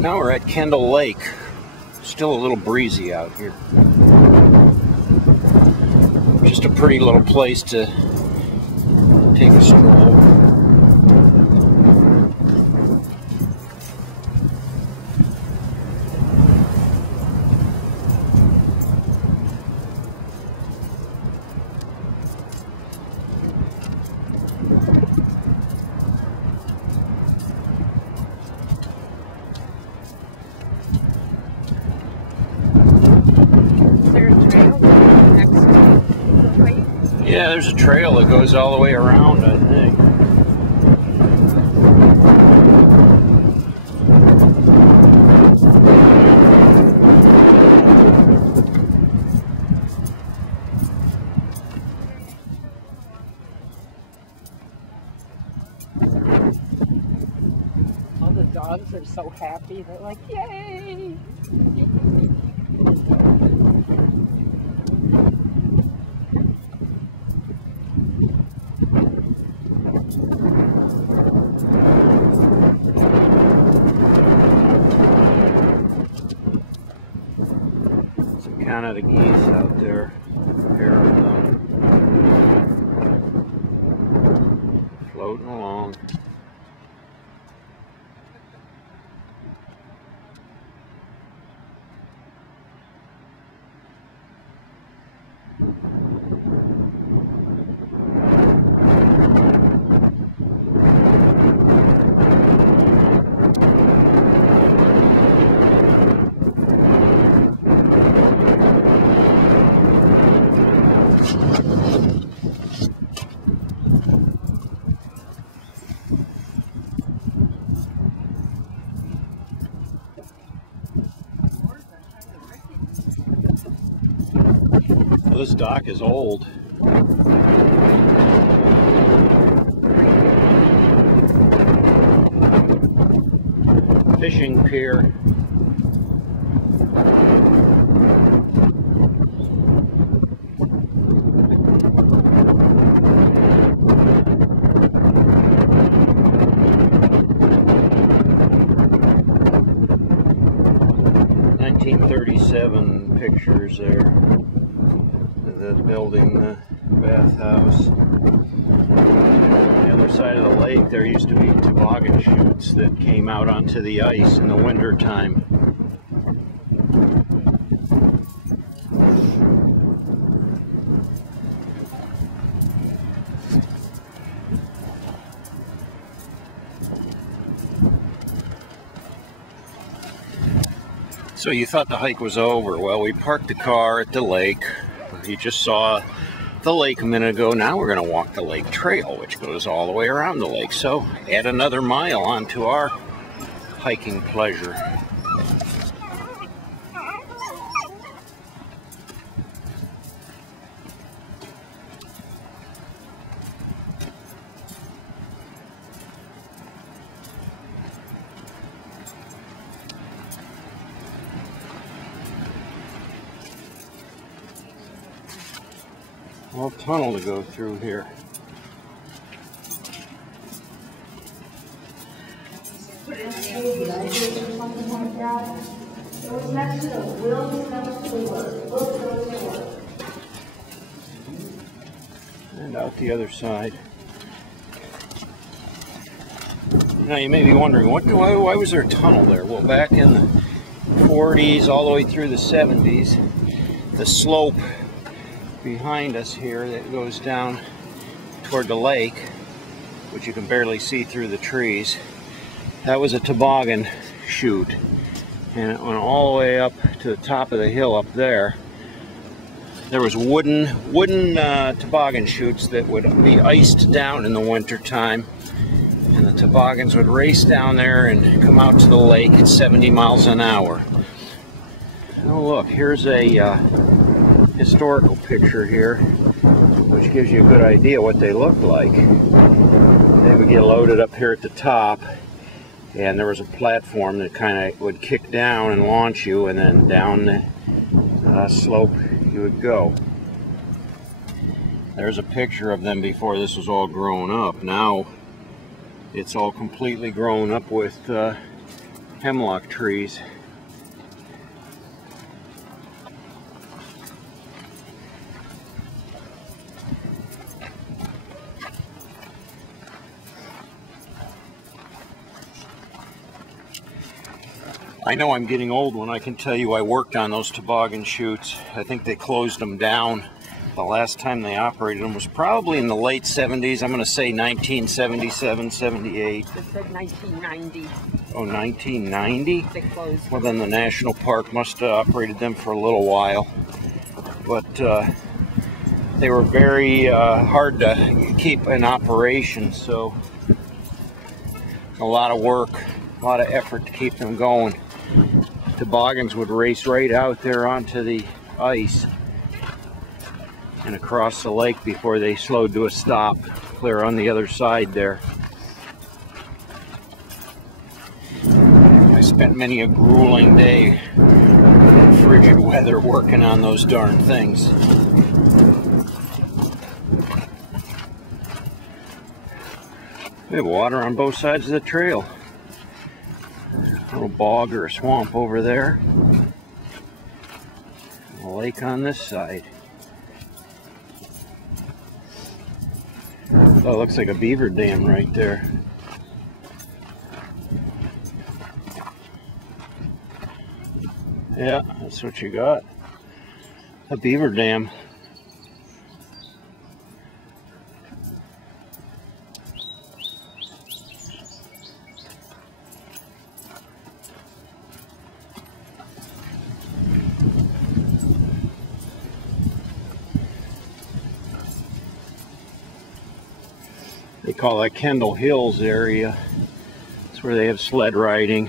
Now we're at Kendall Lake. Still a little breezy out here. Just a pretty little place to take a stroll. Yeah, there's a trail that goes all the way around, I think. All the dogs are so happy. They're like, yay! Kind of the geese out there, pair of them, floating along. This dock is old. Fishing pier. '37 pictures there. The building, the bathhouse. On the other side of the lake, there used to be toboggan chutes that came out onto the ice in the winter time. So you thought the hike was over. Well, we parked the car at the lake. You just saw the lake a minute ago. Now we're going to walk the lake trail, which goes all the way around the lake. So add another mile onto our hiking pleasure. Well, tunnel to go through here. And out the other side. Now you may be wondering, why was there a tunnel there? Well, back in the 40s all the way through the 70s, the slope behind us here that goes down toward the lake, which you can barely see through the trees, that was a toboggan chute, and it went all the way up to the top of the hill up there. There was wooden toboggan chutes that would be iced down in the winter time, and the toboggans would race down there and come out to the lake at 70 miles an hour. Oh look, here's a historical picture here, which gives you a good idea what they looked like. They would get loaded up here at the top, and there was a platform that kind of would kick down and launch you, and then down the slope you would go. There's a picture of them before this was all grown up. Now it's all completely grown up with hemlock trees. I know I'm getting old when I can tell you I worked on those toboggan chutes. I think they closed them down. The last time they operated them was probably in the late 70s. I'm going to say 1977, 78. It said 1990. Oh, 1990? They closed. Well, then the National Park must have operated them for a little while. But they were very hard to keep in operation, so a lot of work, a lot of effort to keep them going. Toboggans would race right out there onto the ice and across the lake before they slowed to a stop clear on the other side there. I spent many a grueling day in frigid weather working on those darn things. We have water on both sides of the trail. A little bog or a swamp over there. A lake on this side. Oh, it looks like a beaver dam right there. Yeah, that's what you got. A beaver dam. They call that Kendall Hills area. That's where they have sled riding.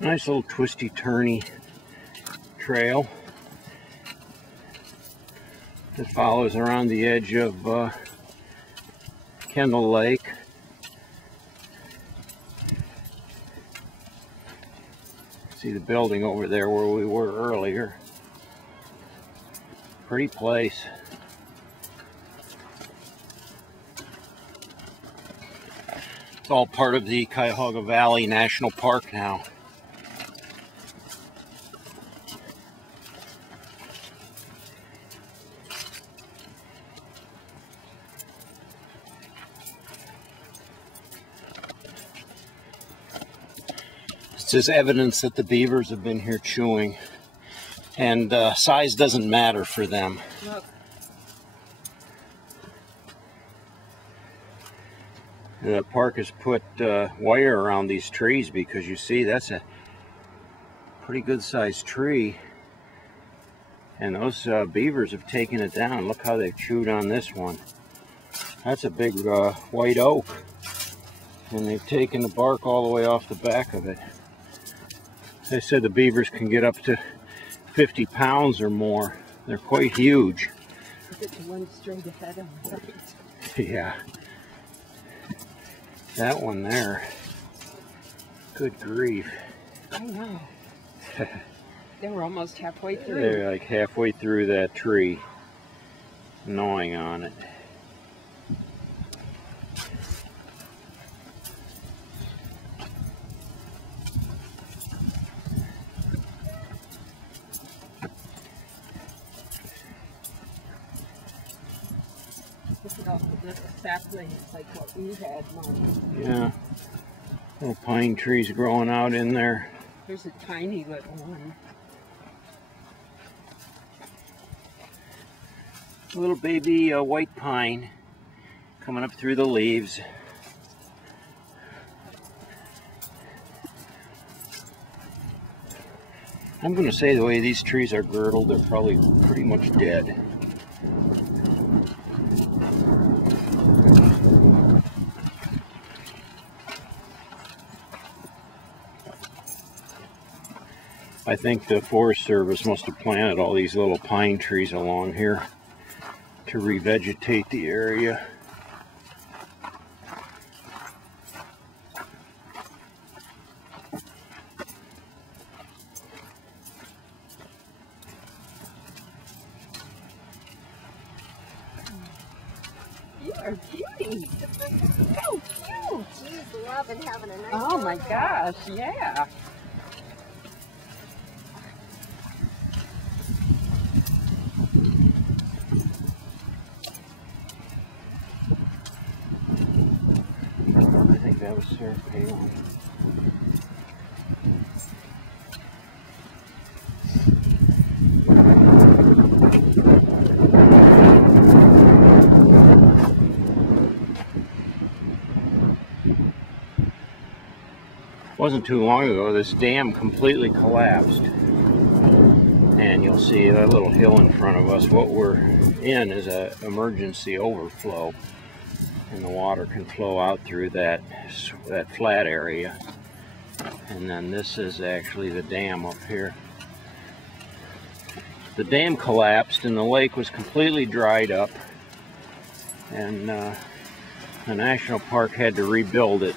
Nice little twisty turny trail that follows around the edge of Kendall Lake. See the building over there where we were earlier. Pretty place. It's all part of the Cuyahoga Valley National Park now. This is evidence that the beavers have been here chewing, and size doesn't matter for them. Look. The park has put wire around these trees because you see that's a pretty good sized tree, and those beavers have taken it down. Look how they've chewed on this one. That's a big white oak, and they've taken the bark all the way off the back of it. They said the beavers can get up to 50 pounds or more. They're quite huge. Look at the one straight ahead of them. Yeah. That one there. Good grief. I know. They were almost halfway through. They're like halfway through that tree, gnawing on it. Look at all the little saplings like what we had, Mom. Yeah. Little pine trees growing out in there. There's a tiny little one. Little baby white pine. coming up through the leaves. I'm going to say the way these trees are girdled, they're probably pretty much dead. I think the Forest Service must have planted all these little pine trees along here to revegetate the area. You are cutie. So cute. She's loving having a nice Oh my time. gosh, yeah. I think that was Sarah Palin. Wasn't too long ago this dam completely collapsed, and you'll see that little hill in front of us. What we're in is an emergency overflow, and the water can flow out through that flat area. And then this is actually the dam up here. The dam collapsed and the lake was completely dried up, and the national park had to rebuild it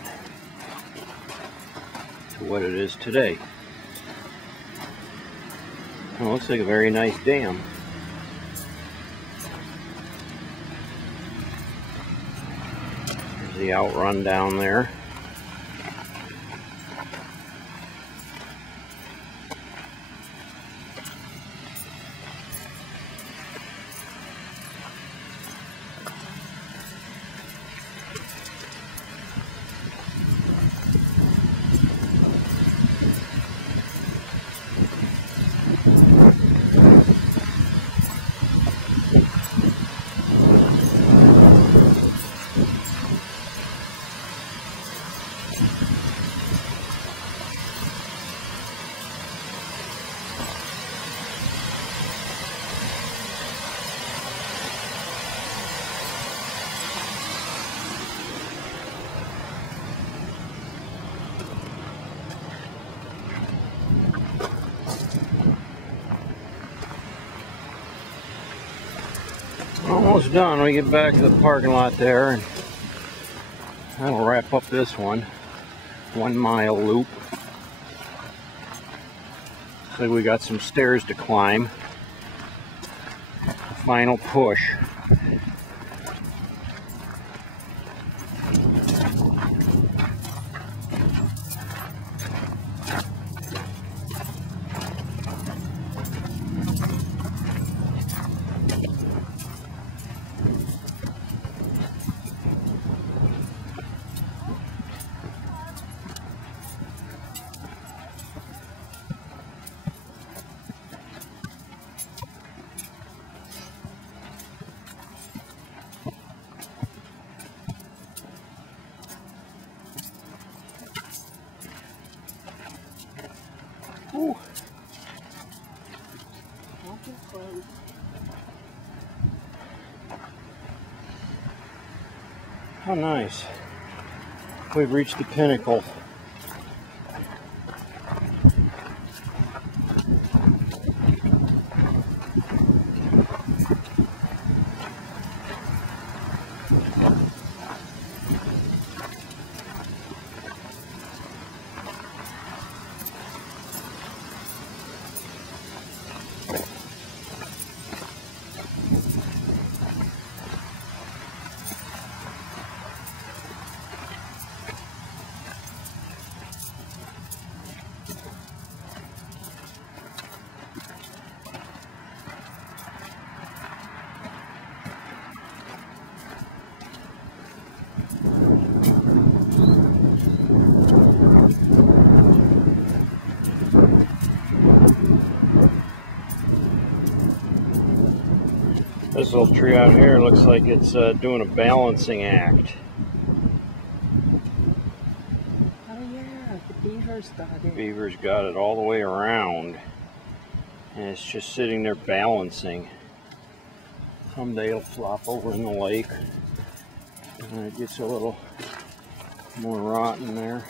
to what it is today. It looks like a very nice dam. There's the outrun down there. Almost done. We get back to the parking lot there, and that'll wrap up this 1 mile loop. So we got some stairs to climb. Final push. Ooh. How nice. We've reached the pinnacle. This little tree out here looks like it's doing a balancing act. Oh yeah, the beaver's got it. Beaver's got it all the way around. And it's just sitting there balancing. Someday it'll flop over in the lake. And it gets a little more rotten there.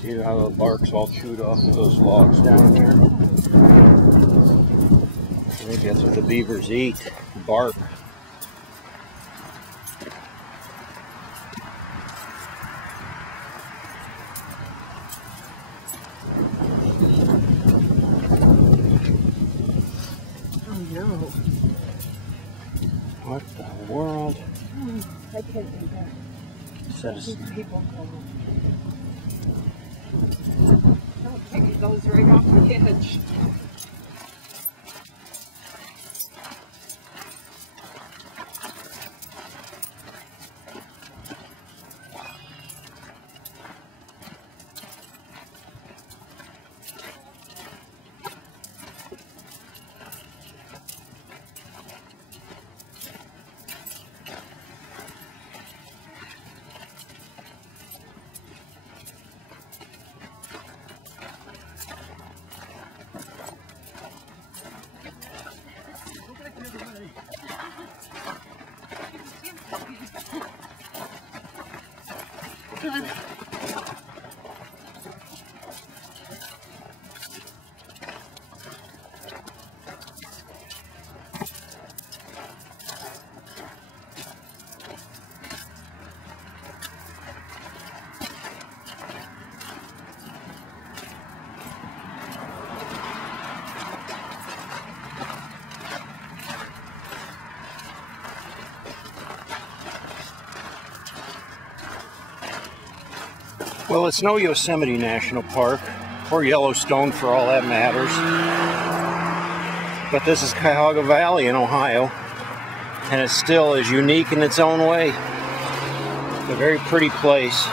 See how the bark's all chewed off of those logs down there? I think that's what the beavers eat, bark. Oh no. What the world? I can't do that. These people go. Don't take it, goes right off the edge. Well, it's no Yosemite National Park, or Yellowstone for all that matters, but this is Cuyahoga Valley in Ohio, and it still is unique in its own way. It's a very pretty place.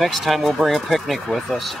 Next time we'll bring a picnic with us.